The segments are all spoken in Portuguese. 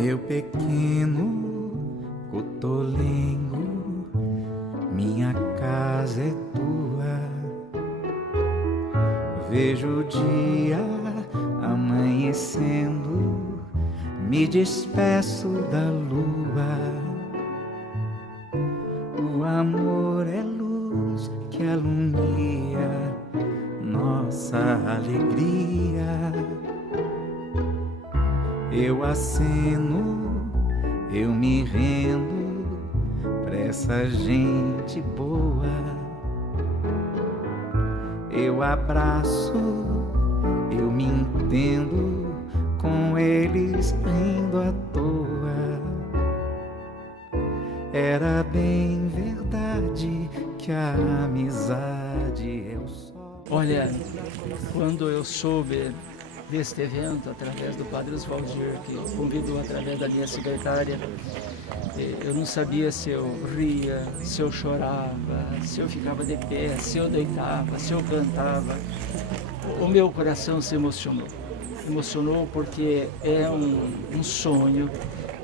Meu pequeno cotolengo, minha casa é tua. Vejo o dia amanhecendo, me despeço da lua. O amor é luz que alumia nossa alegria. Eu aceno, eu me rendo pra essa gente boa. Eu abraço, eu me entendo com eles rindo à toa. Era bem verdade que a amizade é o sol. Olha, quando eu soube deste evento, através do Padre Oswaldir, que convidou através da minha secretária, eu não sabia se eu ria, se eu chorava, se eu ficava de pé, se eu deitava, se eu cantava. O meu coração se emocionou. Emocionou porque é um sonho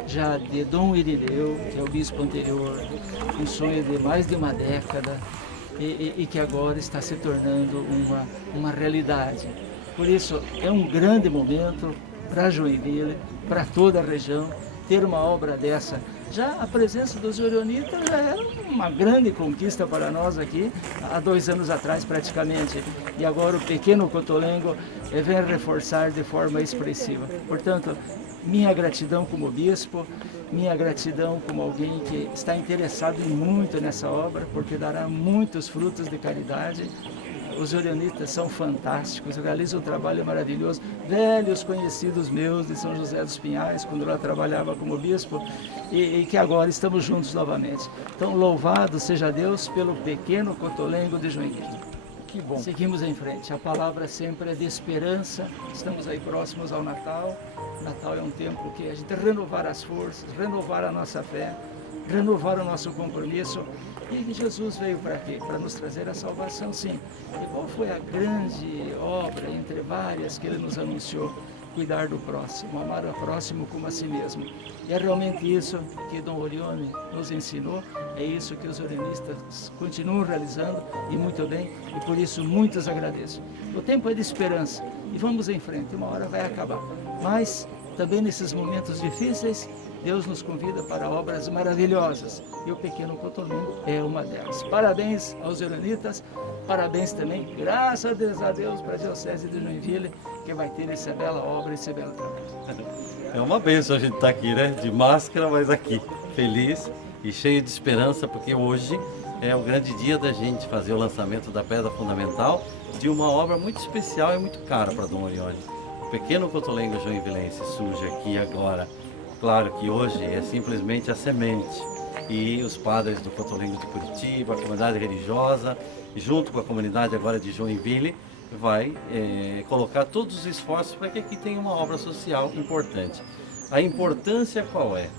já de Dom Irineu, que é o bispo anterior, um sonho de mais de uma década e que agora está se tornando uma realidade. Por isso, é um grande momento para Joinville, para toda a região, ter uma obra dessa. Já a presença dos orionitas já era uma grande conquista para nós aqui, há 2 anos atrás praticamente. E agora o pequeno Cotolengo vem reforçar de forma expressiva. Portanto, minha gratidão como bispo, minha gratidão como alguém que está interessado muito nessa obra, porque dará muitos frutos de caridade. Os orionitas são fantásticos, realizam um trabalho maravilhoso. Velhos conhecidos meus de São José dos Pinhais, quando lá trabalhava como bispo, e que agora estamos juntos novamente. Então, louvado seja Deus pelo pequeno Cotolengo de Joinville. Que bom. Seguimos em frente. A palavra sempre é de esperança. Estamos aí próximos ao Natal. Natal é um tempo que a gente renovar as forças, renovar a nossa fé, renovar o nosso compromisso. E Jesus veio para quê? Para nos trazer a salvação, sim. E qual foi a grande obra, entre várias, que ele nos anunciou? Cuidar do próximo, amar o próximo como a si mesmo. E é realmente isso que Dom Orione nos ensinou, é isso que os orionistas continuam realizando, e muito bem, e por isso muitos agradeço. O tempo é de esperança, e vamos em frente, uma hora vai acabar. Mas, também nesses momentos difíceis, Deus nos convida para obras maravilhosas, e o pequeno Cotolengo é uma delas. Parabéns aos orionitas, parabéns também, graças a Deus, para a Diocese de Joinville, que vai ter essa bela obra, esse belo trabalho. É uma bênção a gente estar aqui, né? De máscara, mas aqui, feliz e cheio de esperança, porque hoje é o grande dia da gente fazer o lançamento da pedra fundamental de uma obra muito especial e muito cara para Dom Orione. O pequeno Cotolengo joinvilense surge aqui agora. Claro que hoje é simplesmente a semente, e os padres do Cotolengo de Curitiba, a comunidade religiosa, junto com a comunidade agora de Joinville, vai colocar todos os esforços para que aqui tenha uma obra social importante. A importância qual é?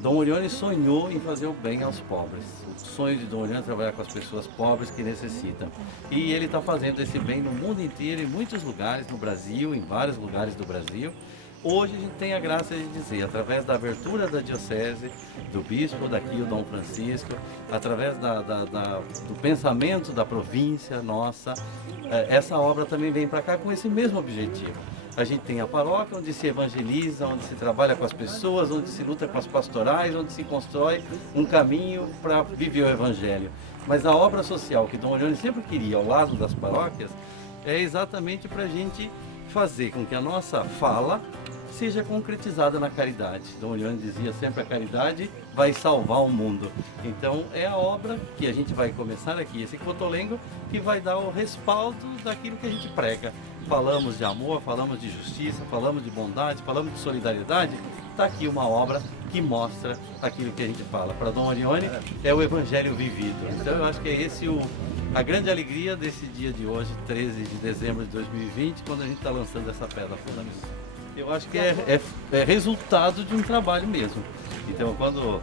Dom Orione sonhou em fazer o bem aos pobres. O sonho de Dom Orione é trabalhar com as pessoas pobres que necessitam. E ele está fazendo esse bem no mundo inteiro, em muitos lugares no Brasil, em vários lugares do Brasil. Hoje a gente tem a graça de dizer, através da abertura da diocese, do bispo daqui, o Dom Francisco, através do pensamento da província nossa, essa obra também vem para cá com esse mesmo objetivo. A gente tem a paróquia onde se evangeliza, onde se trabalha com as pessoas, onde se luta com as pastorais, onde se constrói um caminho para viver o evangelho. Mas a obra social que Dom Orione sempre queria ao lado das paróquias é exatamente para a gente fazer com que a nossa fala seja concretizada na caridade. Dom Orione dizia sempre: a caridade vai salvar o mundo. Então é a obra que a gente vai começar aqui, esse Cotolengo, que vai dar o respaldo daquilo que a gente prega. Falamos de amor, falamos de justiça, falamos de bondade, falamos de solidariedade. Está aqui uma obra que mostra aquilo que a gente fala. Para Dom Orione é o evangelho vivido. Então eu acho que é esse a grande alegria desse dia de hoje, 13 de dezembro de 2020, quando a gente está lançando essa pedra fundamental. Eu acho que é resultado de um trabalho mesmo. Então, quando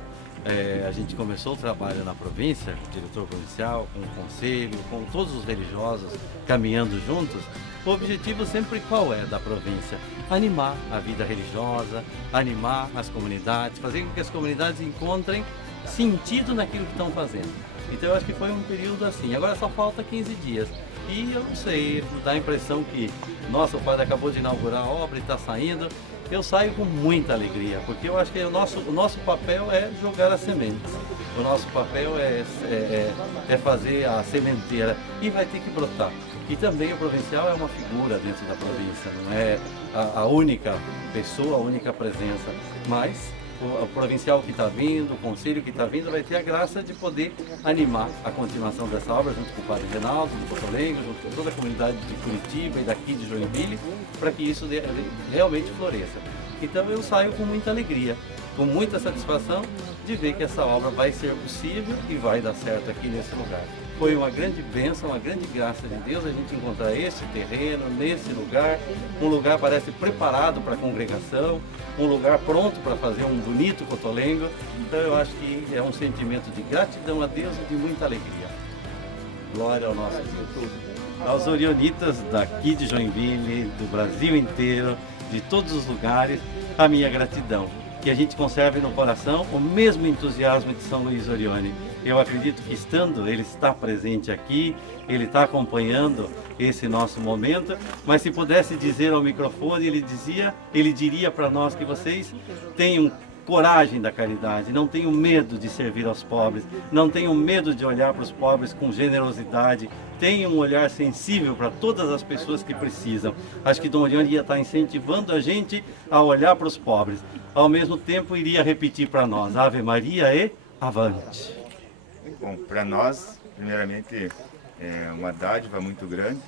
a gente começou o trabalho na província, o diretor provincial, com o conselho, com todos os religiosos caminhando juntos, O objetivo sempre qual é da província? Animar a vida religiosa, animar as comunidades, fazer com que as comunidades encontrem sentido naquilo que estão fazendo. Então eu acho que foi um período assim. Agora só falta 15 dias. E eu não sei, dá a impressão que, nossa, o padre acabou de inaugurar a obra e está saindo. Eu saio com muita alegria, porque eu acho que o nosso papel é jogar as sementes. O nosso papel é fazer a sementeira e vai ter que brotar. E também o provincial é uma figura dentro da província, não é a única pessoa, a única presença, mas o provincial que está vindo, o conselho que está vindo, vai ter a graça de poder animar a continuação dessa obra junto com o padre Reinaldo, do Porto Alegre, junto com toda a comunidade de Curitiba e daqui de Joinville, para que isso realmente floresça. Então eu saio com muita alegria, com muita satisfação de ver que essa obra vai ser possível e vai dar certo aqui nesse lugar. Foi uma grande bênção, uma grande graça de Deus a gente encontrar esse terreno, nesse lugar, um lugar parece preparado para a congregação, um lugar pronto para fazer um bonito cotolengo. Então eu acho que é um sentimento de gratidão a Deus e de muita alegria. Glória ao nosso Deus. Aos orionitas daqui de Joinville, do Brasil inteiro, de todos os lugares, a minha gratidão. Que a gente conserve no coração o mesmo entusiasmo de São Luís Orione. Eu acredito que estando, ele está presente aqui, ele está acompanhando esse nosso momento, mas se pudesse dizer ao microfone, ele diria para nós que vocês tenham coragem da caridade, não tenham medo de servir aos pobres, não tenham medo de olhar para os pobres com generosidade, tenham um olhar sensível para todas as pessoas que precisam. Acho que Dom Orione ia estar incentivando a gente a olhar para os pobres. Ao mesmo tempo, iria repetir para nós, Ave Maria e avante. Bom, para nós, primeiramente, é uma dádiva muito grande,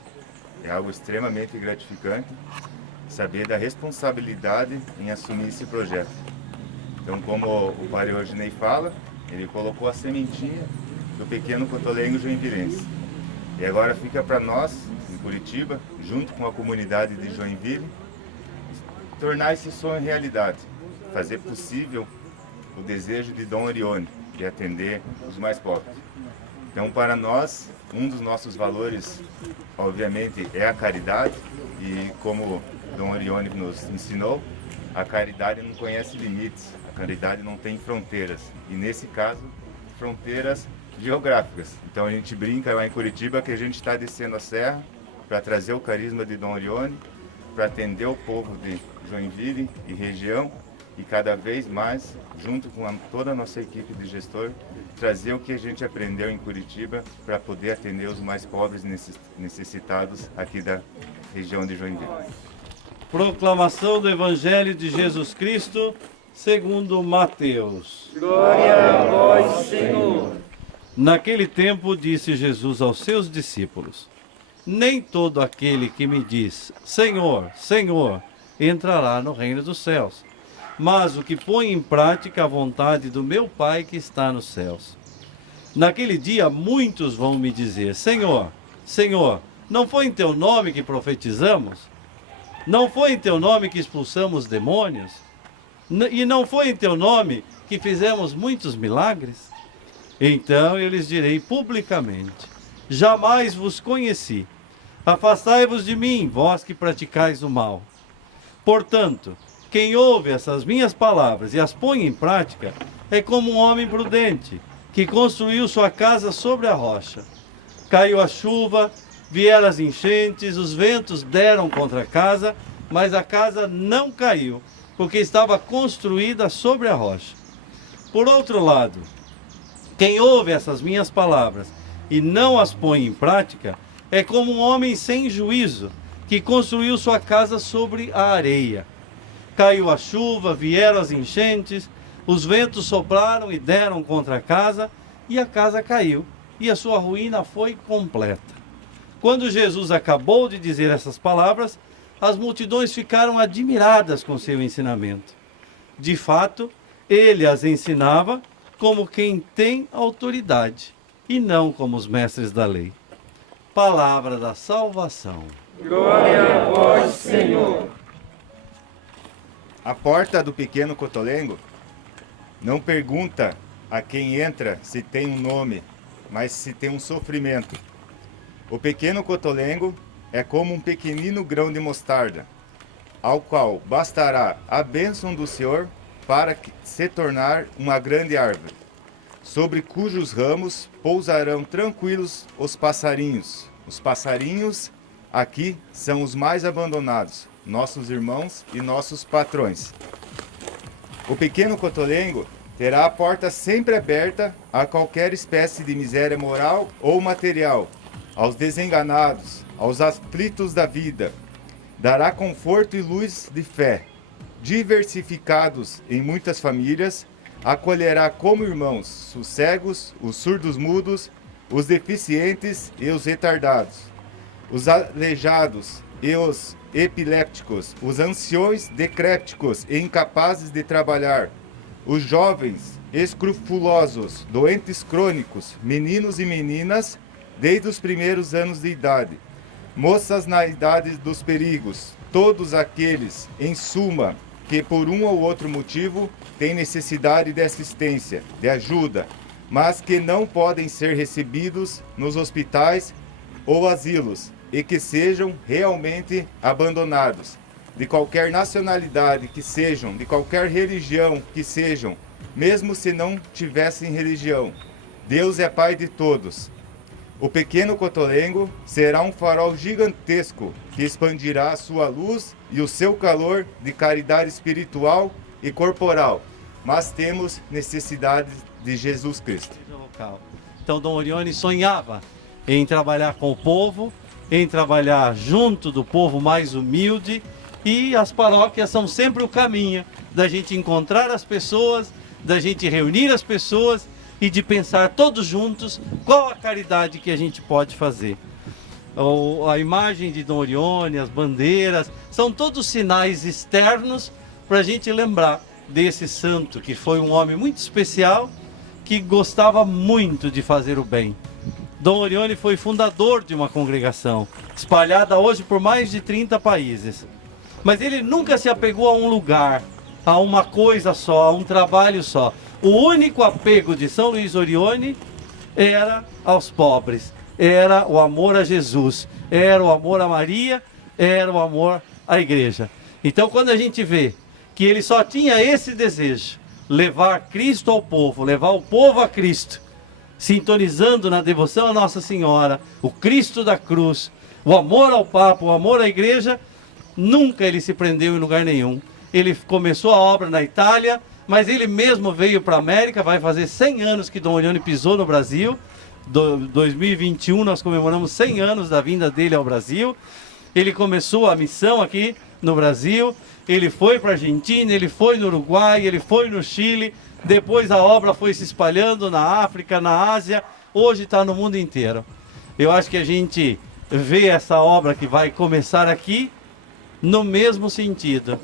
é algo extremamente gratificante saber da responsabilidade em assumir esse projeto. Então, como o padre Rodinei fala, ele colocou a sementinha do pequeno cotolengo joinvilense. E agora fica para nós, em Curitiba, junto com a comunidade de Joinville, tornar esse sonho realidade, fazer possível o desejo de Dom Orione, de atender os mais pobres. Então, para nós, um dos nossos valores, obviamente, é a caridade, e como Dom Orione nos ensinou, a caridade não conhece limites, a caridade não tem fronteiras, e nesse caso, fronteiras geográficas. Então a gente brinca lá em Curitiba que a gente está descendo a serra para trazer o carisma de Dom Orione, para atender o povo de Joinville e região, e cada vez mais, junto com toda a nossa equipe de gestor, trazer o que a gente aprendeu em Curitiba para poder atender os mais pobres necessitados aqui da região de Joinville. Proclamação do Evangelho de Jesus Cristo segundo Mateus. Glória a vós, Senhor. Naquele tempo disse Jesus aos seus discípulos: nem todo aquele que me diz, Senhor, Senhor, entrará no reino dos céus, mas o que põe em prática a vontade do meu Pai que está nos céus. Naquele dia muitos vão me dizer, Senhor, Senhor, não foi em teu nome que profetizamos? Não foi em teu nome que expulsamos demônios? E não foi em teu nome que fizemos muitos milagres? Então eu lhes direi publicamente, jamais vos conheci. Afastai-vos de mim, vós que praticais o mal. Portanto, quem ouve essas minhas palavras e as põe em prática, é como um homem prudente, que construiu sua casa sobre a rocha. Caiu a chuva, vieram as enchentes, os ventos deram contra a casa, mas a casa não caiu, porque estava construída sobre a rocha. Por outro lado, quem ouve essas minhas palavras e não as põe em prática, é como um homem sem juízo, que construiu sua casa sobre a areia. Caiu a chuva, vieram as enchentes, os ventos sopraram e deram contra a casa caiu, e a sua ruína foi completa. Quando Jesus acabou de dizer essas palavras, as multidões ficaram admiradas com seu ensinamento. De fato, ele as ensinava como quem tem autoridade, e não como os mestres da lei. Palavra da salvação. Glória a vós, Senhor. A porta do pequeno cotolengo não pergunta a quem entra se tem um nome, mas se tem um sofrimento. O pequeno cotolengo é como um pequenino grão de mostarda, ao qual bastará a bênção do Senhor para se tornar uma grande árvore, sobre cujos ramos pousarão tranquilos os passarinhos. Os passarinhos aqui são os mais abandonados, nossos irmãos e nossos patrões. O pequeno cotolengo terá a porta sempre aberta a qualquer espécie de miséria moral ou material, aos desenganados, aos aflitos da vida. Dará conforto e luz de fé. Diversificados em muitas famílias, acolherá como irmãos os cegos, os surdos mudos, os deficientes e os retardados, os aleijados e os epilépticos, os anciões decrépitos e incapazes de trabalhar, os jovens escrupulosos, doentes crônicos, meninos e meninas desde os primeiros anos de idade, moças na idade dos perigos, todos aqueles, em suma, que por um ou outro motivo têm necessidade de assistência, de ajuda, mas que não podem ser recebidos nos hospitais ou asilos e que sejam realmente abandonados, de qualquer nacionalidade que sejam, de qualquer religião que sejam, mesmo se não tivessem religião. Deus é Pai de todos. O pequeno cotolengo será um farol gigantesco que expandirá a sua luz e o seu calor de caridade espiritual e corporal, mas temos necessidade de Jesus Cristo. Então Dom Orione sonhava em trabalhar com o povo, em trabalhar junto do povo mais humilde, e as paróquias são sempre o caminho da gente encontrar as pessoas, da gente reunir as pessoas e de pensar todos juntos qual a caridade que a gente pode fazer. A imagem de Dom Orione, as bandeiras, são todos sinais externos para a gente lembrar desse santo, que foi um homem muito especial, que gostava muito de fazer o bem. Dom Orione foi fundador de uma congregação, espalhada hoje por mais de 30 países. Mas ele nunca se apegou a um lugar, a uma coisa só, a um trabalho só. O único apego de São Luís Orione era aos pobres, era o amor a Jesus, era o amor a Maria, era o amor à igreja. Então, quando a gente vê que ele só tinha esse desejo, levar Cristo ao povo, levar o povo a Cristo, sintonizando na devoção a Nossa Senhora, o Cristo da cruz, o amor ao Papa, o amor à igreja, nunca ele se prendeu em lugar nenhum. Ele começou a obra na Itália, mas ele mesmo veio para a América. Vai fazer 100 anos que Dom Orione pisou no Brasil. 2021 nós comemoramos 100 anos da vinda dele ao Brasil. Ele começou a missão aqui no Brasil, ele foi para a Argentina, ele foi no Uruguai, ele foi no Chile, depois a obra foi se espalhando na África, na Ásia, hoje está no mundo inteiro. Eu acho que a gente vê essa obra que vai começar aqui no mesmo sentido.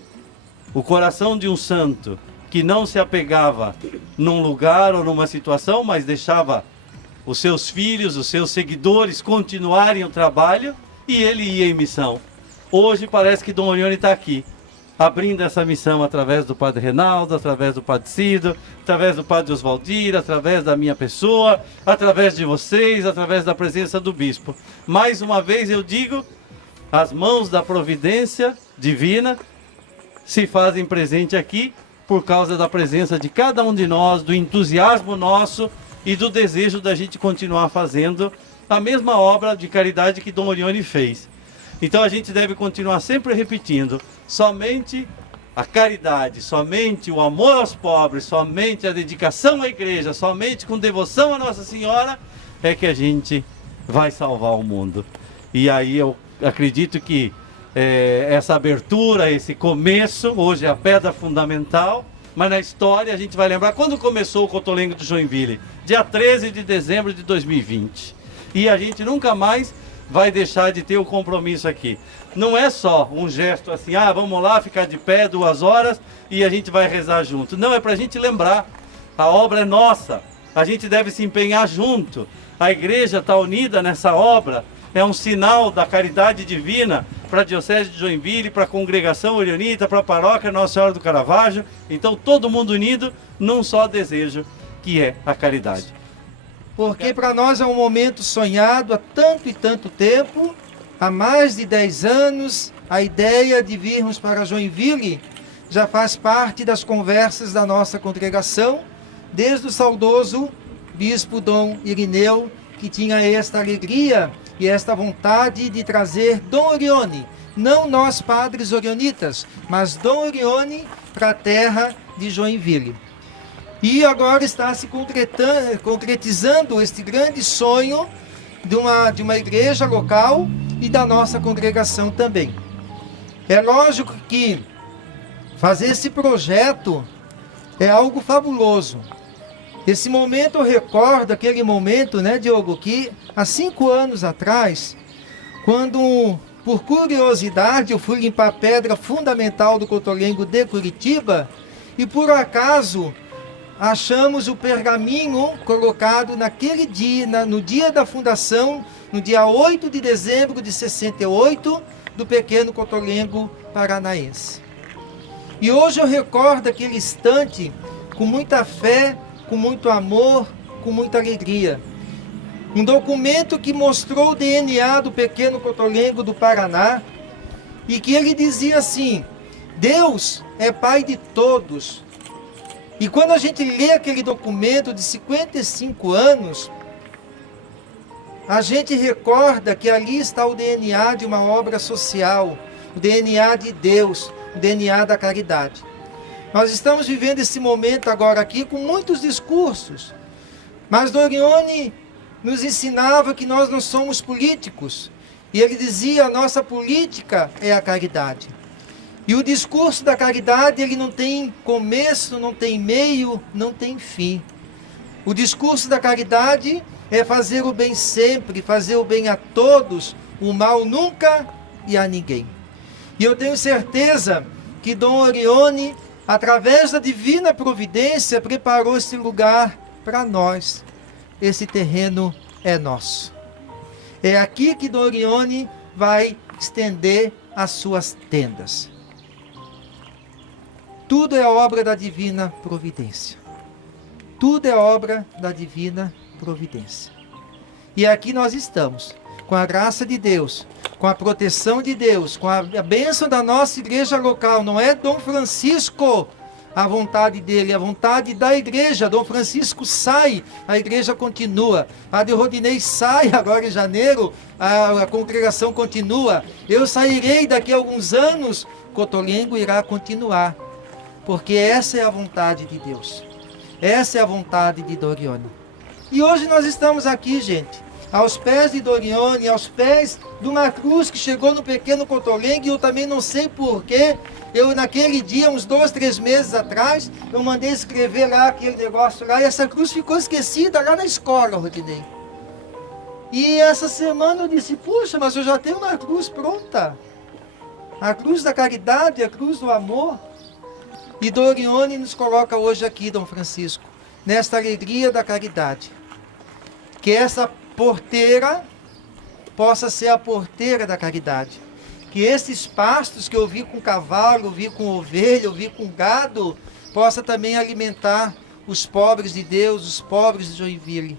O coração de um santo que não se apegava num lugar ou numa situação, mas deixava os seus filhos, os seus seguidores continuarem o trabalho, e ele ia em missão. Hoje parece que Dom Orione está aqui, abrindo essa missão através do Padre Reinaldo, através do Padre Cido, através do Padre Oswaldir, através da minha pessoa, através de vocês, através da presença do Bispo. Mais uma vez eu digo, as mãos da providência divina se fazem presente aqui por causa da presença de cada um de nós, do entusiasmo nosso e do desejo da gente continuar fazendo a mesma obra de caridade que Dom Orione fez. Então a gente deve continuar sempre repetindo, somente a caridade, somente o amor aos pobres, somente a dedicação à igreja, somente com devoção a Nossa Senhora é que a gente vai salvar o mundo. E aí eu acredito que essa abertura, esse começo, hoje é a pedra fundamental, mas na história a gente vai lembrar quando começou o Cotolengo de Joinville, dia 13 de dezembro de 2020. E a gente nunca mais vai deixar de ter o compromisso aqui. Não é só um gesto assim, vamos lá ficar de pé 2 horas e a gente vai rezar junto. Não, é para a gente lembrar, a obra é nossa, a gente deve se empenhar junto. A igreja está unida nessa obra, é um sinal da caridade divina para a Diocese de Joinville, para a Congregação Orionita, para a Paróquia Nossa Senhora do Caravaggio. Então todo mundo unido num só desejo, que é a caridade. Porque para nós é um momento sonhado há tanto e tanto tempo, há mais de 10 anos, a ideia de virmos para Joinville já faz parte das conversas da nossa congregação, desde o saudoso bispo Dom Irineu, que tinha esta alegria e esta vontade de trazer Dom Orione, não nós padres orionitas, mas Dom Orione para a terra de Joinville. E agora está se concretizando este grande sonho de uma igreja local e da nossa congregação também. É lógico que fazer esse projeto é algo fabuloso. Esse momento eu recordo aquele momento, né, Diogo, que há 5 anos atrás, quando, por curiosidade, eu fui limpar a pedra fundamental do Cotolengo de Curitiba e, por acaso, achamos o pergaminho colocado naquele dia, no dia da fundação, no dia 8 de dezembro de 68, do pequeno Cotolengo paranaense. E hoje eu recordo aquele instante com muita fé, com muito amor, com muita alegria. Um documento que mostrou o DNA do pequeno Cotolengo do Paraná e que ele dizia assim: Deus é Pai de todos. E quando a gente lê aquele documento de 55 anos, a gente recorda que ali está o DNA de uma obra social, o DNA de Deus, o DNA da caridade. Nós estamos vivendo esse momento agora aqui com muitos discursos, mas Orione nos ensinava que nós não somos políticos, e ele dizia: a nossa política é a caridade. E o discurso da caridade, ele não tem começo, não tem meio, não tem fim. O discurso da caridade é fazer o bem sempre, fazer o bem a todos, o mal nunca e a ninguém. E eu tenho certeza que Dom Orione, através da divina providência, preparou esse lugar para nós. Esse terreno é nosso. É aqui que Dom Orione vai estender as suas tendas. Tudo é obra da divina providência. Tudo é obra da divina providência. E aqui nós estamos, com a graça de Deus, com a proteção de Deus, com a bênção da nossa igreja local. Não é Dom Francisco a vontade dele, a vontade da igreja. Dom Francisco sai, a igreja continua. Padre Rodinei sai agora em janeiro, a congregação continua. Eu sairei daqui a alguns anos, Cotolengo irá continuar. Porque essa é a vontade de Deus. Essa é a vontade de Dom Orione. E hoje nós estamos aqui, gente, aos pés de Dom Orione, aos pés de uma cruz que chegou no pequeno Cotolengo, e eu também não sei porquê. Eu, naquele dia, uns 2, 3 meses atrás, eu mandei escrever lá aquele negócio lá, e essa cruz ficou esquecida lá na escola, Rodinei. E essa semana eu disse: puxa, mas eu já tenho uma cruz pronta. A cruz da caridade, a cruz do amor. E Dom Orione nos coloca hoje aqui, Dom Francisco, nesta alegria da caridade. Que essa porteira possa ser a porteira da caridade. Que esses pastos que eu vi com cavalo, eu vi com ovelha, eu vi com gado, possa também alimentar os pobres de Deus, os pobres de Joinville.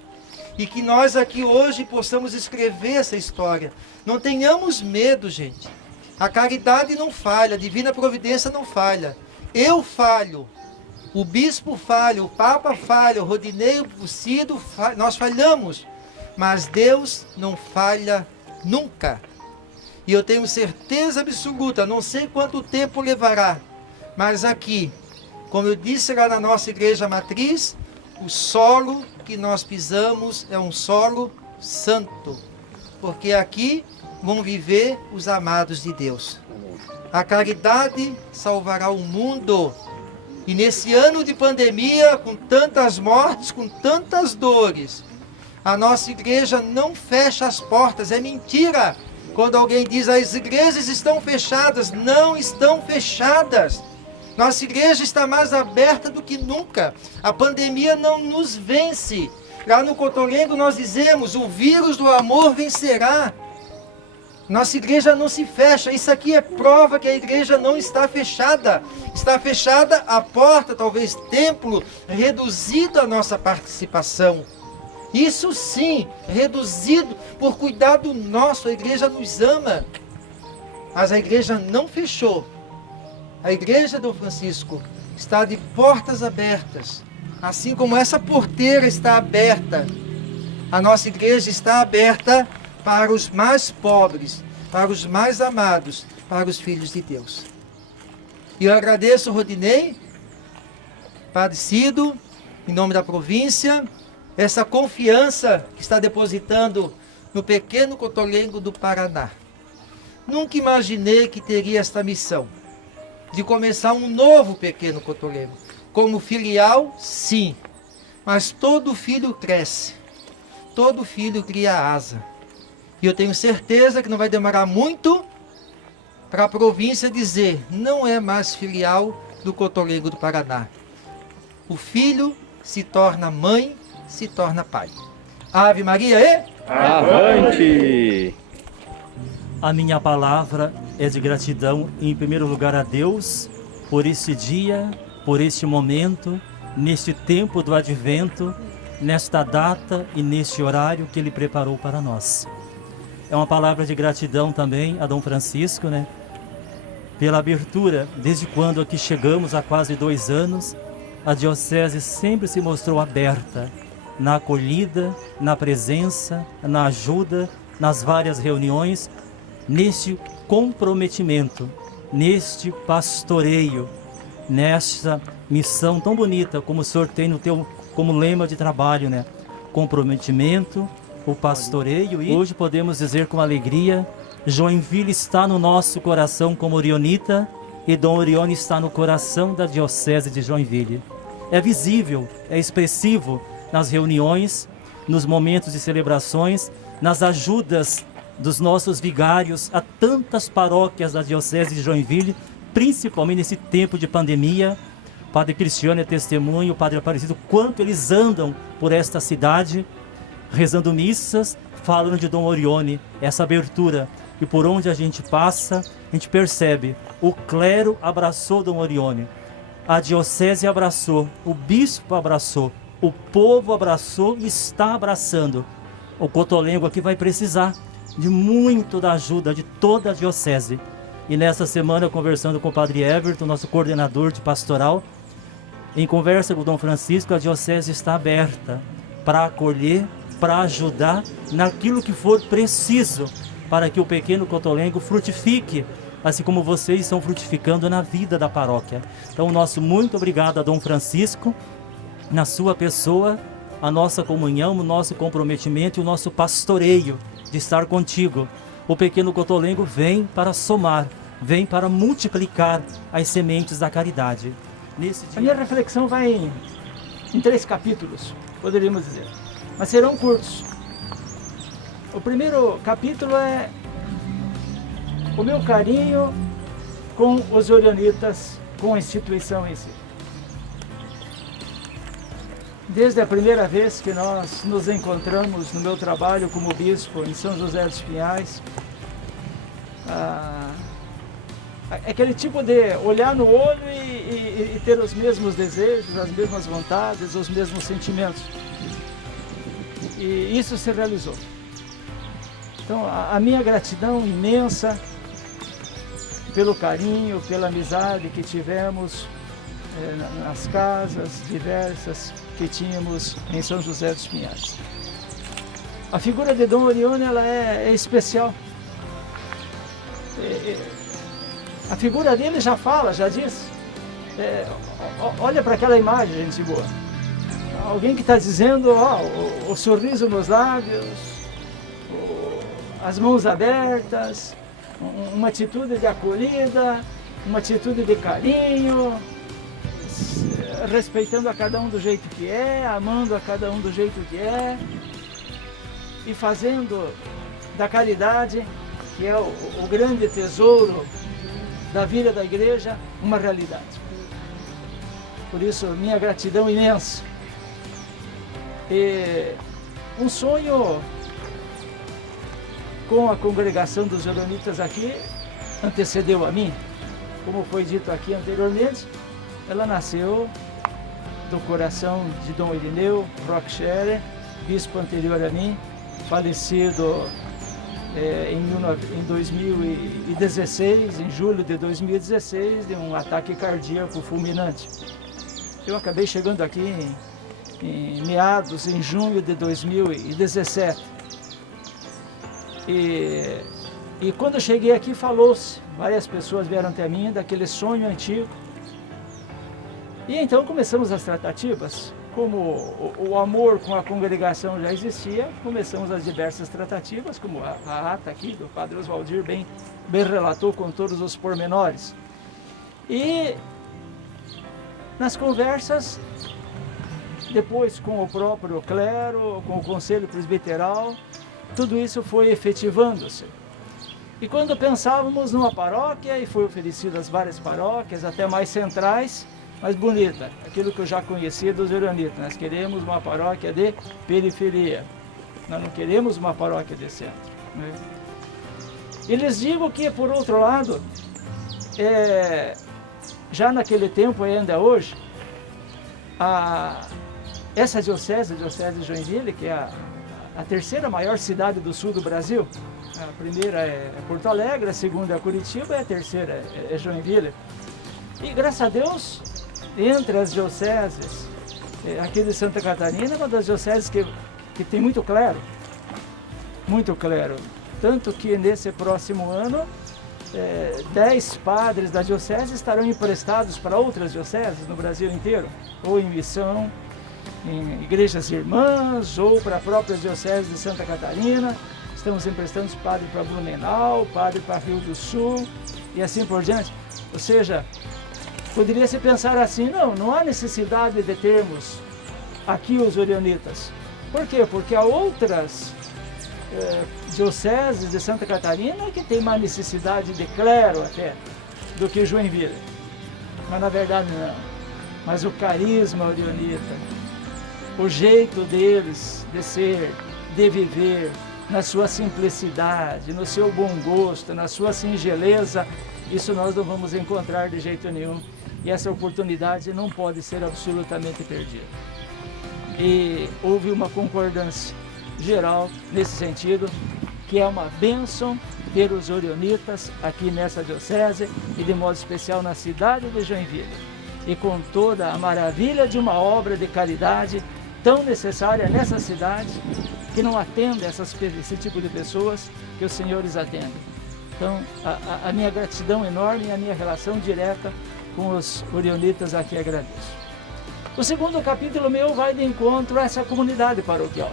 E que nós aqui hoje possamos escrever essa história. Não tenhamos medo, gente. A caridade não falha, a divina providência não falha. Eu falho, o bispo falha, o papa falha, o Rodinei, o Cido, nós falhamos, mas Deus não falha nunca. E eu tenho certeza absoluta, não sei quanto tempo levará, mas aqui, como eu disse lá na nossa igreja matriz, o solo que nós pisamos é um solo santo, porque aqui vão viver os amados de Deus. A caridade salvará o mundo. E nesse ano de pandemia, com tantas mortes, com tantas dores, a nossa igreja não fecha as portas. É mentira quando alguém diz: as igrejas estão fechadas. Não estão fechadas. Nossa igreja está mais aberta do que nunca. A pandemia não nos vence. Lá no Cotolengo nós dizemos: o vírus do amor vencerá. Nossa igreja não se fecha. Isso aqui é prova que a igreja não está fechada. Está fechada a porta, talvez templo, reduzido a nossa participação. Isso sim, reduzido por cuidado nosso. A igreja nos ama. Mas a igreja não fechou. A igreja Dom Francisco está de portas abertas. Assim como essa porteira está aberta, a nossa igreja está aberta para os mais pobres, para os mais amados, para os filhos de Deus. E eu agradeço, Rodinei, Padre Cido, em nome da província, essa confiança que está depositando no pequeno Cotolengo do Paraná. Nunca imaginei que teria esta missão de começar um novo pequeno Cotolengo. Como filial, sim, mas todo filho cresce, todo filho cria asa. E eu tenho certeza que não vai demorar muito para a província dizer, não é mais filial do Cotolengo do Paraná. O filho se torna mãe, se torna pai. Ave Maria e... Avante! A minha palavra é de gratidão, em primeiro lugar, a Deus, por este dia, por este momento, neste tempo do advento, nesta data e neste horário que Ele preparou para nós. É uma palavra de gratidão também a Dom Francisco, né? Pela abertura, desde quando aqui chegamos, há quase 2 anos, a Diocese sempre se mostrou aberta na acolhida, na presença, na ajuda, nas várias reuniões, neste comprometimento, neste pastoreio, nesta missão tão bonita como o senhor tem no teu como lema de trabalho, né? Comprometimento, o pastoreio. E hoje podemos dizer com alegria, Joinville está no nosso coração como orionita e Dom Orione está no coração da Diocese de Joinville. É visível, é expressivo nas reuniões, nos momentos de celebrações, nas ajudas dos nossos vigários a tantas paróquias da Diocese de Joinville, principalmente nesse tempo de pandemia. O Padre Cristiano é testemunho, o Padre Aparecido, quanto eles andam por esta cidade, rezando missas, falando de Dom Orione, essa abertura. E por onde a gente passa, a gente percebe, o clero abraçou Dom Orione, a Diocese abraçou, o bispo abraçou, o povo abraçou e está abraçando. O Cotolengo aqui vai precisar de muito da ajuda de toda a Diocese. E nessa semana, conversando com o Padre Everton, nosso coordenador de pastoral, em conversa com o Dom Francisco, a Diocese está aberta para acolher, para ajudar naquilo que for preciso para que o pequeno Cotolengo frutifique, assim como vocês estão frutificando na vida da paróquia. Então, nosso muito obrigado a Dom Francisco, na sua pessoa, a nossa comunhão, o nosso comprometimento e o nosso pastoreio de estar contigo. O pequeno Cotolengo vem para somar, vem para multiplicar as sementes da caridade. Nesse dia... A minha reflexão vai em 3 capítulos, poderíamos dizer, mas serão curtos. O primeiro capítulo é o meu carinho com os orionitas, com a instituição em si. Desde a primeira vez que nós nos encontramos no meu trabalho como bispo em São José dos Pinhais, aquele tipo de olhar no olho e ter os mesmos desejos, as mesmas vontades, os mesmos sentimentos. E isso se realizou. Então, a minha gratidão imensa pelo carinho, pela amizade que tivemos nas casas diversas que tínhamos em São José dos Pinhais. A figura de Dom Orione, ela é especial. A figura dele já fala, já diz. Olha para aquela imagem, gente boa. Alguém que está dizendo, o sorriso nos lábios, as mãos abertas, uma atitude de acolhida, uma atitude de carinho, respeitando a cada um do jeito que é, amando a cada um do jeito que é, e fazendo da caridade, que é o grande tesouro da vida da igreja, uma realidade. Por isso, minha gratidão imensa. E um sonho com a congregação dos Oronitas aqui antecedeu a mim. Como foi dito aqui anteriormente, ela nasceu do coração de Dom Irineu Rockscherer, bispo anterior a mim, falecido em 2016, em julho de 2016, de um ataque cardíaco fulminante. Eu acabei chegando aqui em junho de 2017. E quando eu cheguei aqui, falou-se, várias pessoas vieram até mim daquele sonho antigo. E então começamos as tratativas. Como o amor com a congregação já existia, começamos as diversas tratativas, como a ata aqui do Padre Oswaldir bem relatou com todos os pormenores. E nas conversas, depois com o próprio clero, com o conselho presbiteral, tudo isso foi efetivando-se. E quando pensávamos numa paróquia, e foi oferecido as várias paróquias, até mais centrais, mais bonita, aquilo que eu já conhecia dos Orionitas. Nós queremos uma paróquia de periferia, nós não queremos uma paróquia de centro, né? E lhes digo que, por outro lado, já naquele tempo e ainda hoje, essa diocese, a Diocese de Joinville, que é a terceira maior cidade do sul do Brasil, a primeira é Porto Alegre, a segunda é Curitiba e a terceira é Joinville. E graças a Deus, entre as dioceses, aqui de Santa Catarina, é uma das dioceses que tem muito clero. Muito clero. Tanto que nesse próximo ano, 10 padres da diocese estarão emprestados para outras dioceses no Brasil inteiro, ou em missão, em igrejas irmãs, ou para a própria diocese de Santa Catarina. Estamos emprestando padre para Blumenau, padre para Rio do Sul e assim por diante. Ou seja, poderia se pensar assim, não há necessidade de termos aqui os Orionitas. Por quê? Porque há outras dioceses de Santa Catarina que tem mais necessidade de clero até do que Joinville. Mas na verdade não. Mas o carisma orionita, o jeito deles de ser, de viver, na sua simplicidade, no seu bom gosto, na sua singeleza, isso nós não vamos encontrar de jeito nenhum. E essa oportunidade não pode ser absolutamente perdida. E houve uma concordância geral nesse sentido, que é uma bênção ter os Orionitas aqui nessa diocese e de modo especial na cidade de Joinville. E com toda a maravilha de uma obra de caridade tão necessária nessa cidade, que não atende esse tipo de pessoas que os senhores atendem. Então, a minha gratidão enorme e a minha relação direta com os Orionitas aqui agradeço. O segundo capítulo meu vai de encontro a essa comunidade paroquial.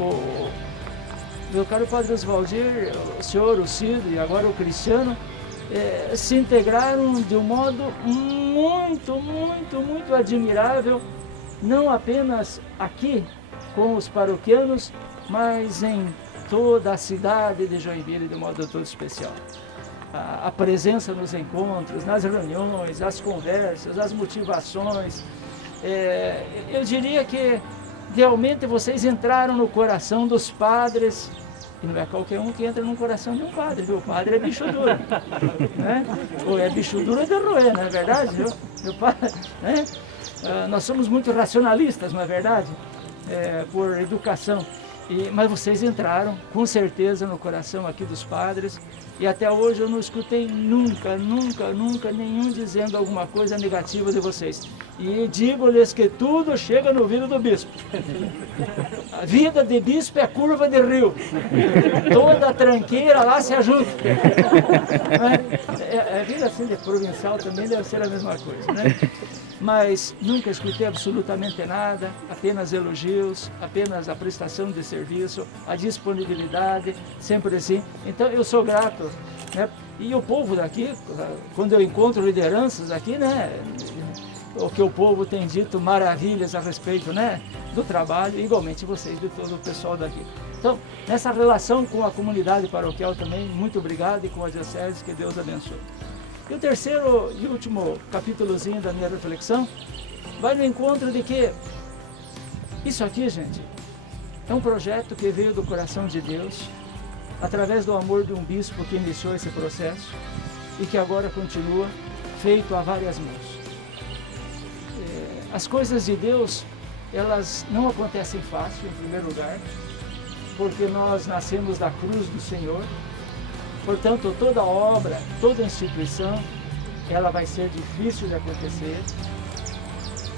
O meu caro Padre Oswaldir, o senhor, o Cido e agora o Cristiano, se integraram de um modo muito admirável, não apenas aqui com os paroquianos, mas em toda a cidade de Joinville de modo todo especial. A presença nos encontros, nas reuniões, as conversas, as motivações, eu diria que realmente vocês entraram no coração dos padres. E não é qualquer um que entra no coração de um padre, viu? O padre é bicho duro, né? Ou é bicho duro de roer, não é verdade? Viu? Padre, né? Nós somos muito racionalistas, não é verdade? Por educação. Mas vocês entraram, com certeza, no coração aqui dos padres. E até hoje eu não escutei nunca nenhum dizendo alguma coisa negativa de vocês. E digo-lhes que tudo chega no ouvido do bispo. A vida de bispo é curva de rio. Toda tranqueira lá se ajuda. A vida assim de provincial também deve ser a mesma coisa, né? Mas nunca escutei absolutamente nada, apenas elogios, apenas a prestação de serviço, a disponibilidade, sempre assim. Então eu sou grato, né? E o povo daqui, quando eu encontro lideranças aqui, né? O que o povo tem dito maravilhas a respeito, né? Do trabalho, igualmente vocês, de todo o pessoal daqui. Então, nessa relação com a comunidade paroquial também, muito obrigado, e com a diocese, que Deus abençoe. E o terceiro e último capítulozinho da minha reflexão vai no encontro de que isso aqui, gente, é um projeto que veio do coração de Deus, através do amor de um bispo que iniciou esse processo e que agora continua, feito a várias mãos. As coisas de Deus elas não acontecem fácil, em primeiro lugar, porque nós nascemos da cruz do Senhor. Portanto, toda obra, toda instituição, ela vai ser difícil de acontecer.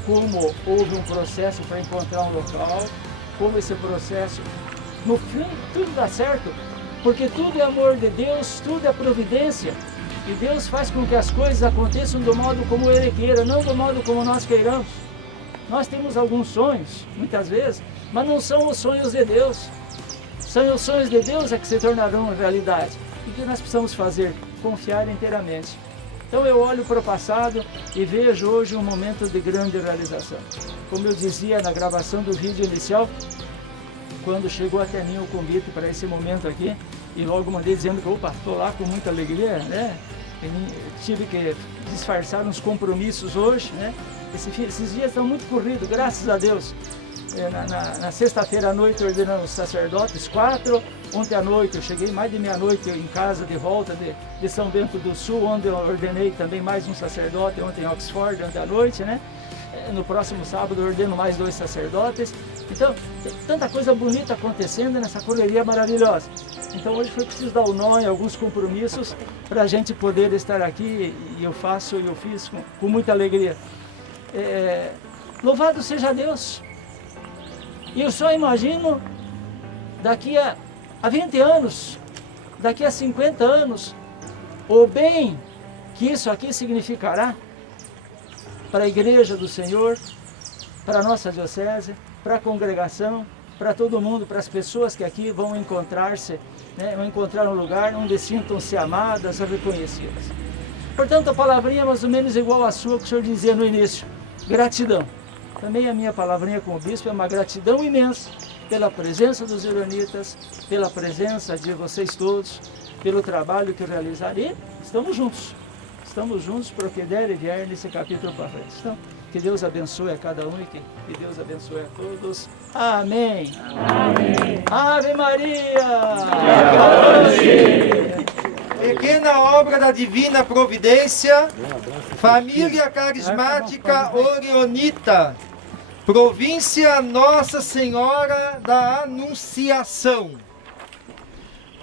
Como houve um processo para encontrar um local, como esse processo, no fim, tudo dá certo, porque tudo é amor de Deus, tudo é providência. E Deus faz com que as coisas aconteçam do modo como Ele queira, não do modo como nós queiramos. Nós temos alguns sonhos, muitas vezes, mas não são os sonhos de Deus. São os sonhos de Deus é que se tornarão realidade. E o que nós precisamos fazer? Confiar inteiramente. Então eu olho para o passado e vejo hoje um momento de grande realização. Como eu dizia na gravação do vídeo inicial, quando chegou até mim o convite para esse momento aqui, e logo mandei dizendo que, opa, estou lá com muita alegria, né? Tive que disfarçar uns compromissos hoje, né? Esses dias estão muito corridos, graças a Deus. Na sexta-feira à noite ordenamos sacerdotes, 4. Ontem à noite eu cheguei mais de meia-noite em casa de volta de São Bento do Sul, onde eu ordenei também mais um sacerdote, ontem em Oxford, ontem à noite, né? No próximo sábado eu ordeno mais 2 sacerdotes. Então, tem tanta coisa bonita acontecendo nessa correria maravilhosa. Então hoje foi preciso dar o nó em alguns compromissos para a gente poder estar aqui, e eu fiz com muita alegria. Louvado seja Deus! E eu só imagino daqui a 20 anos, daqui a 50 anos, o bem que isso aqui significará para a Igreja do Senhor, para a nossa diocese, para a congregação, para todo mundo, para as pessoas que aqui vão encontrar-se, né, vão encontrar um lugar onde sintam-se amadas e reconhecidas. Portanto, a palavrinha é mais ou menos igual à sua que o senhor dizia no início, gratidão. Também a minha palavrinha como bispo é uma gratidão imensa pela presença dos gioronitas, pela presença de vocês todos, pelo trabalho que realizaram. E estamos juntos para o que der e vier nesse capítulo para frente. Então, que Deus abençoe a cada um e que Deus abençoe a todos. Amém. Amém. Ave Maria. Pequena obra da Divina Providência, Família Carismática Orionita, Província Nossa Senhora da Anunciação.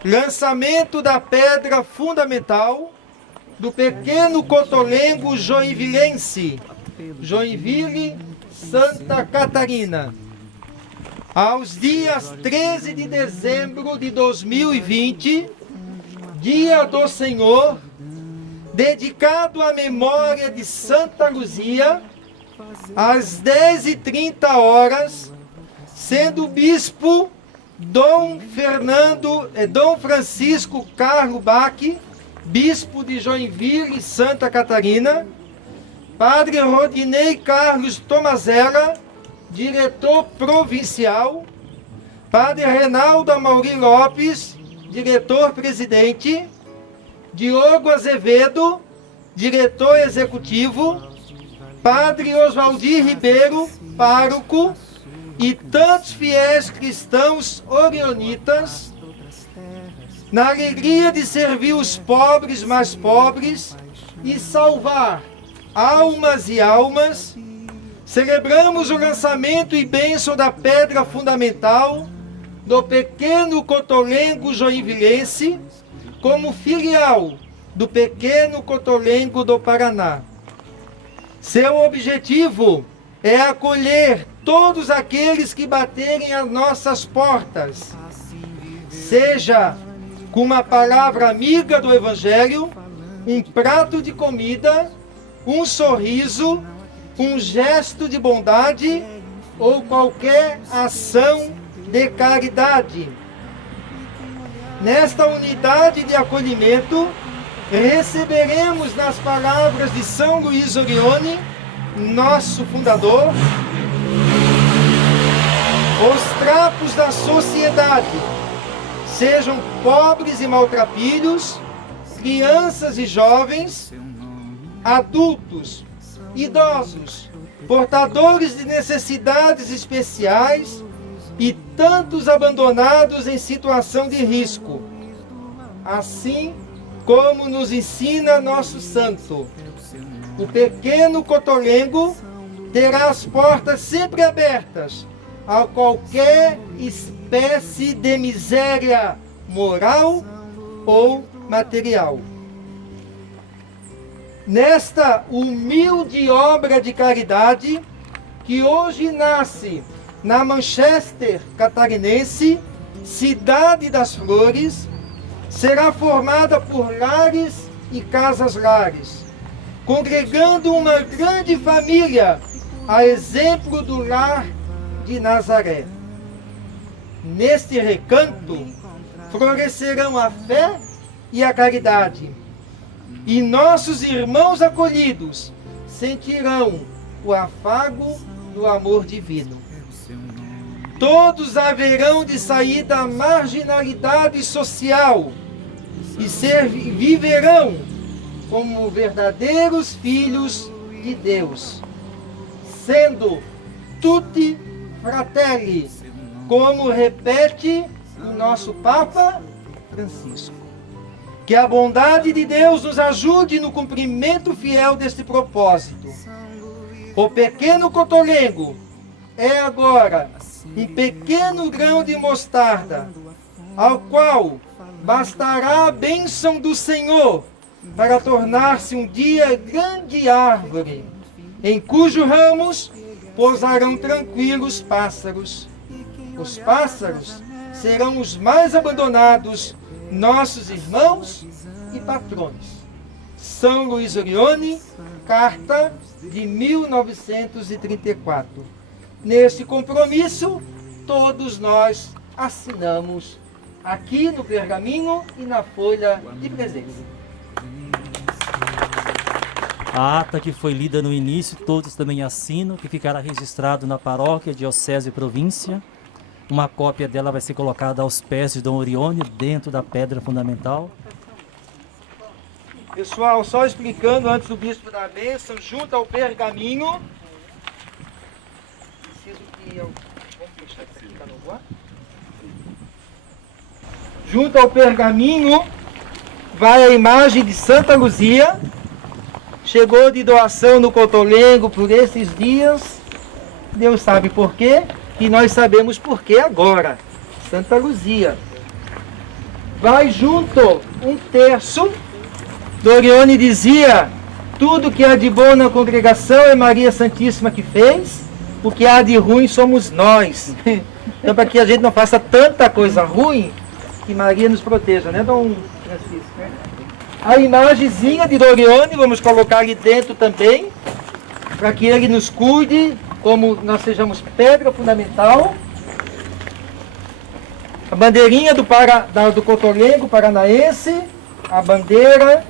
Lançamento da pedra fundamental do pequeno cotolengo joinvilense, Joinville, Santa Catarina. Aos dias 13 de dezembro de 2020, Dia do Senhor, dedicado à memória de Santa Luzia, às 10h30, sendo o bispo Dom Francisco Carlo Bach, bispo de Joinville, Santa Catarina, Padre Rodinei Carlos Tomazella, diretor provincial, Padre Reinaldo Amauri Lopes, diretor-presidente, Diogo Azevedo, diretor executivo, Padre Oswaldir Ribeiro, pároco, e tantos fiéis cristãos orionitas, na alegria de servir os pobres mais pobres e salvar almas e almas, celebramos o lançamento e bênção da pedra fundamental do pequeno cotolengo joinvilense, como filial do pequeno cotolengo do Paraná. Seu objetivo é acolher todos aqueles que baterem às nossas portas, seja com uma palavra amiga do Evangelho, um prato de comida, um sorriso, um gesto de bondade ou qualquer ação de caridade. Nesta unidade de acolhimento, receberemos nas palavras de São Luís Orione, nosso fundador, os trapos da sociedade, sejam pobres e maltrapilhos, crianças e jovens, adultos, idosos, portadores de necessidades especiais e tantos abandonados em situação de risco. Assim como nos ensina nosso santo, o pequeno cotolengo terá as portas sempre abertas a qualquer espécie de miséria moral ou material. Nesta humilde obra de caridade, que hoje nasce na Manchester catarinense, cidade das flores, será formada por lares e casas-lares, congregando uma grande família, a exemplo do lar de Nazaré. Neste recanto, florescerão a fé e a caridade, e nossos irmãos acolhidos sentirão o afago do amor divino. Todos haverão de sair da marginalidade social e viverão como verdadeiros filhos de Deus, sendo tutti fratelli, como repete o nosso Papa Francisco. Que a bondade de Deus nos ajude no cumprimento fiel deste propósito. O pequeno cotolengo é agora um pequeno grão de mostarda, ao qual bastará a bênção do Senhor para tornar-se um dia grande árvore, em cujos ramos pousarão tranquilos pássaros. Os pássaros serão os mais abandonados, nossos irmãos e patronos. São Luís Orione, carta de 1934. Neste compromisso, todos nós assinamos aqui no pergaminho e na folha de presença. A ata que foi lida no início, todos também assinam, que ficará registrado na paróquia, diocese e província. Uma cópia dela vai ser colocada aos pés de Dom Orione, dentro da pedra fundamental. Pessoal, só explicando antes do bispo dar a bênção, junto ao pergaminho. Preciso que eu. Vamos deixar isso aqui para não voar? Junto ao pergaminho vai a imagem de Santa Luzia. Chegou de doação no Cotolengo por esses dias. Deus sabe por quê. E nós sabemos por que agora. Santa Luzia. Vai junto um terço. Dorione dizia, tudo que há de bom na congregação é Maria Santíssima que fez, o que há de ruim somos nós. Então, para que a gente não faça tanta coisa ruim, que Maria nos proteja, né, Dom Francisco? A imagenzinha de Dorione, vamos colocar ali dentro também, para que ele nos cuide, como nós sejamos pedra fundamental. A bandeirinha do Cotolengo paranaense, a bandeira,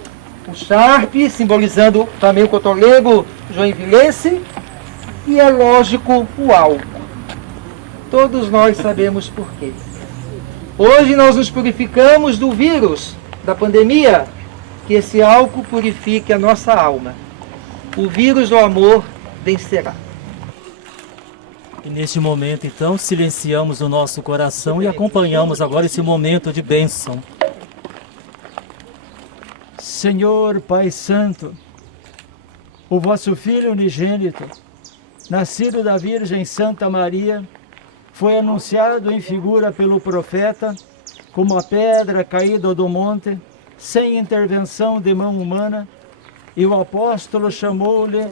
o Sharp, simbolizando também o Cotolengo joinvilense, e é lógico o álcool. Todos nós sabemos por quê. Hoje nós nos purificamos do vírus, da pandemia, que esse álcool purifique a nossa alma. O vírus do amor vencerá. E neste momento, então, silenciamos o nosso coração e acompanhamos agora esse momento de bênção. Senhor Pai Santo, o vosso Filho unigênito, nascido da Virgem Santa Maria, foi anunciado em figura pelo profeta como a pedra caída do monte, sem intervenção de mão humana, e o apóstolo chamou-lhe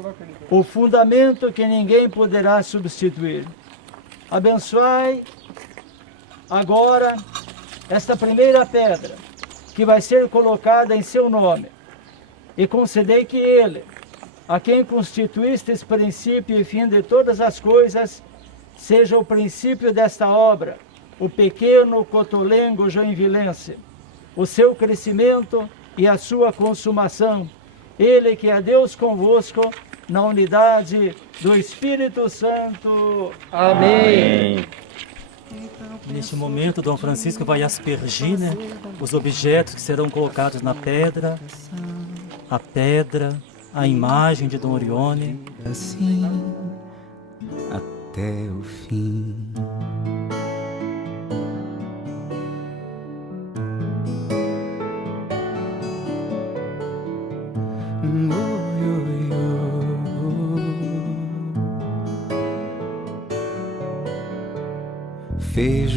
o fundamento que ninguém poderá substituir. Abençoai agora esta primeira pedra, que vai ser colocada em seu nome, e concedei que ele, a quem constituístes princípio e fim de todas as coisas, seja o princípio desta obra, o pequeno Cotolengo joinvilense, o seu crescimento e a sua consumação. Ele que é Deus convosco, na unidade do Espírito Santo. Amém. Neste momento, Dom Francisco vai aspergir, né, os objetos que serão colocados na pedra, a pedra, a imagem de Dom Orione. Assim, até o fim.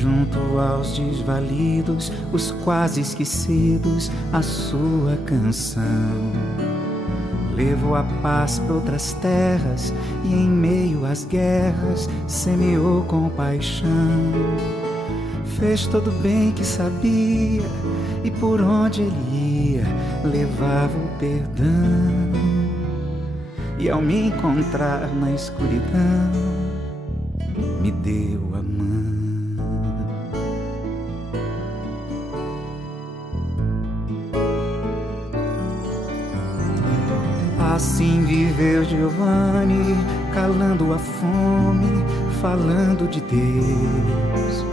junto aos desvalidos, os quase esquecidos, a sua canção. Levou a paz para outras terras e em meio às guerras semeou compaixão. Fez todo o bem que sabia e por onde ele ia levava o perdão. E ao me encontrar na escuridão, me deu a mão. Assim viveu Giovanni, calando a fome, falando de Deus.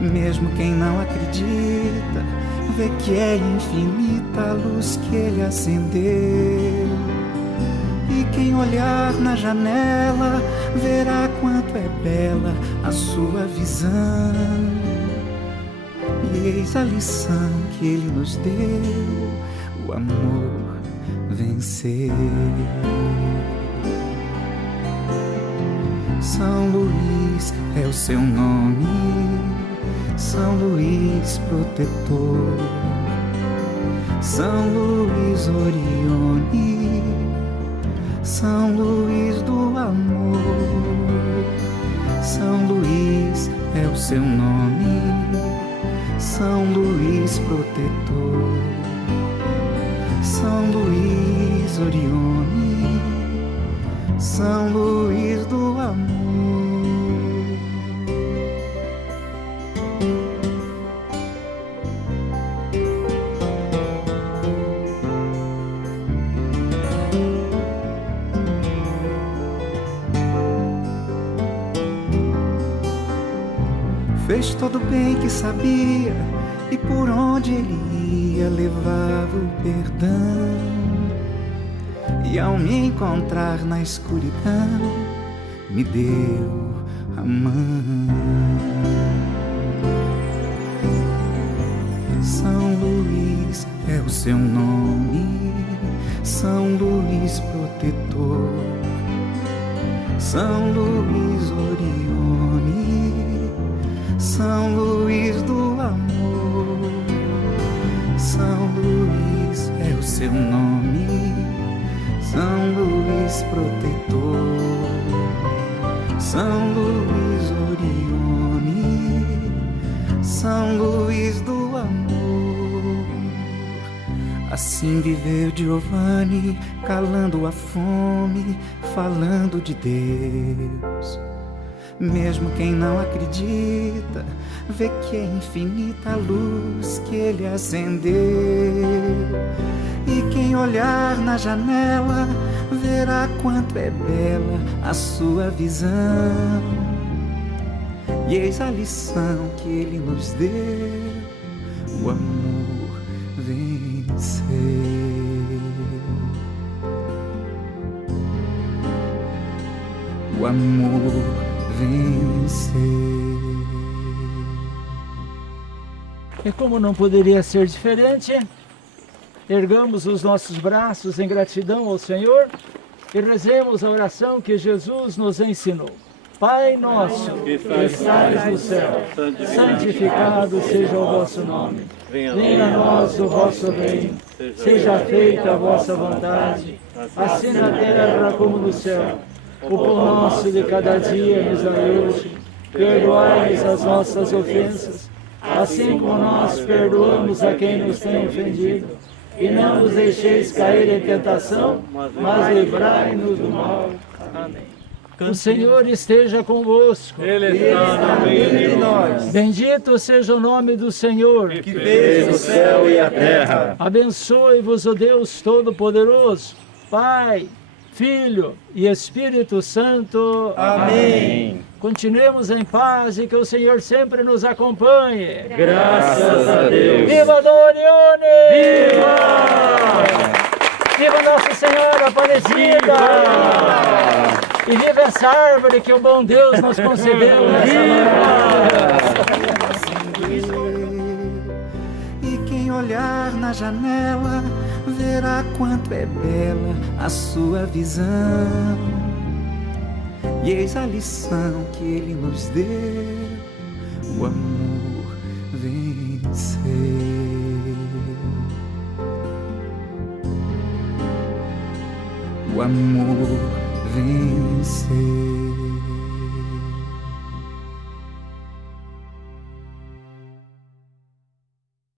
Mesmo quem não acredita, vê que é infinita a luz que ele acendeu. E quem olhar na janela, verá quanto é bela a sua visão. E eis a lição que ele nos deu, o amor vencer. São Luís é o seu nome, São Luís protetor, São Luís Orione, São Luís do amor. São Luís é o seu nome, São Luís protetor, São Luís Orione, São Luís do amor. Fez todo o bem que sabia e por onde ele ia levava o perdão. E ao me encontrar na escuridão, me deu a mão. São Luís é o seu nome, São Luís protetor, São Luís Orione, São Luís do amor. São Luís é o seu nome, São Luís protetor, São Luís Orione, São Luís do amor. Assim viveu Giovanni, calando a fome, falando de Deus. Mesmo quem não acredita, vê que é infinita a luz que ele acendeu. E quem olhar na janela, verá quanto é bela a sua visão. E eis a lição que ele nos deu, o amor vencer. O amor vencer. E como não poderia ser diferente, ergamos os nossos braços em gratidão ao Senhor e rezemos a oração que Jesus nos ensinou. Pai nosso, que estais no céu, santificado seja o vosso nome. Venha a nós o vosso reino. Seja feita a vossa vontade, assim na terra como no céu. O pão nosso de cada dia nos dai hoje. Perdoai as nossas ofensas, assim como nós perdoamos a quem nos tem ofendido. E não nos deixeis cair em tentação, mas livrai-nos do mal. Amém. O Senhor esteja convosco. Ele está no meio de nós. Bendito seja o nome do Senhor, Que fez o céu e a terra. Abençoe-vos o Deus Todo-Poderoso, Pai, Filho e Espírito Santo. Amém. Continuemos em paz e que o Senhor sempre nos acompanhe. Graças a Deus. Viva Dom Orione! Viva! Viva Nossa Senhora Aparecida! E viva essa árvore que o bom Deus nos concedeu nessa manhã. E quem olhar na janela, verá quanto é bela a sua visão. E eis a lição que ele nos deu, o amor vencer. O amor vencer.